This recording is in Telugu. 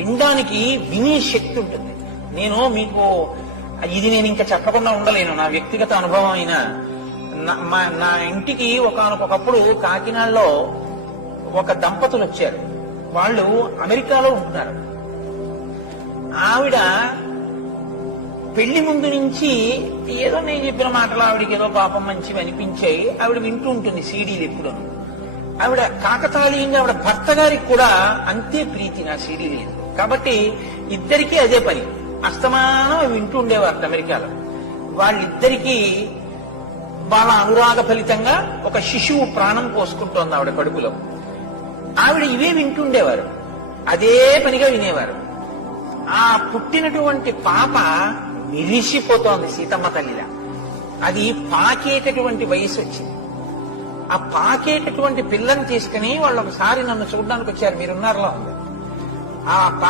వినడానికి వినే శక్తి ఉంటుంది. నేను మీకు ఇది నేను ఇంకా చెప్పకుండా ఉండలేను. నా వ్యక్తిగత అనుభవం అయినా నా- మా- నా ఇంటికి ఒకనొకప్పుడు కాకినాడలో ఒక దంపతులు వచ్చారు. వాళ్ళు అమెరికాలో ఉంటున్నారు. ఆవిడ పెళ్ళి ముందు నుంచి ఏదో నేను చెప్పిన మాటలు ఆవిడకి ఏదో పాపం మంచివి అనిపించాయి. ఆవిడ వింటూ ఉంటుంది సీడీలు ఎప్పుడు. ఆవిడ కాకతాళీయంగా ఆవిడ భర్త గారికి కూడా అంతే ప్రీతి నా సీడీలు లేదు కాబట్టి ఇద్దరికీ అదే పని. అస్తమానం వింటూ ఉండేవారు అమెరికాలో. వాళ్ళిద్దరికీ వాళ్ళ అనురాగ ఫలితంగా ఒక శిశువు ప్రాణం పోసుకుంటోంది ఆవిడ కడుపులో. ఆవిడ ఇవే వింటుండేవారు అదే పనిగా వినేవారు. ఆ పుట్టినటువంటి పాప నిరిసిపోతోంది సీతమ్మ తల్లిలా. అది పాకేటటువంటి వయసు వచ్చింది ఆ పాకేటటువంటి పిల్లని తీసుకుని వాళ్ళు ఒకసారి నన్ను చూడడానికి వచ్చారు మీరున్నారులో? ఉంది ఆ పా